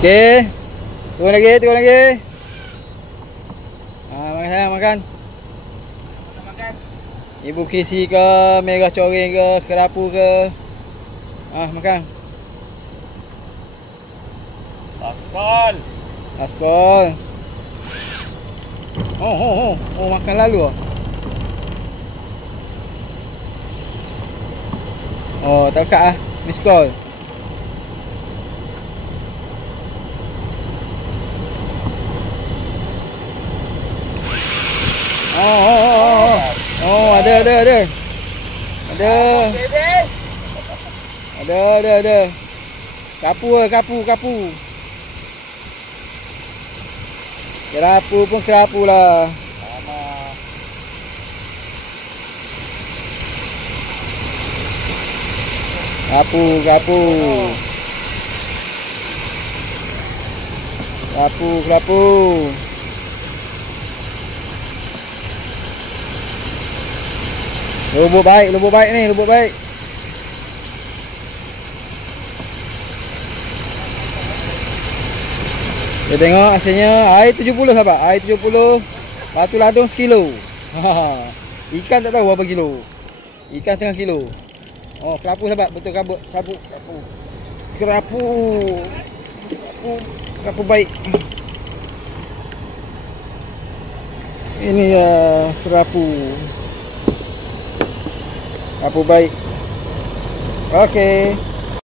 Okey. Turun lagi, turun lagi. Makan sayang, makan. Makan. Ibu kisi ke, merah coreng ke, kerapu ke. Makan. Askol. Askol. Oh, makan lalu. Oh, tak lekat miss call. Oh, ada. Ada. Kapu. Kerapu pun kerapu lah. Sama. Kerapu. Lubuk baik ni. Kita tengok hasilnya air 70 sahabat. Air 70. Batu ladung sekilo. Ikan tak tahu berapa kilo. Ikan setengah kilo. Oh, kerapu sahabat. Betul sabuk kerapu. Kerapu baik. Ini ya kerapu. Kerapu baik. Okey.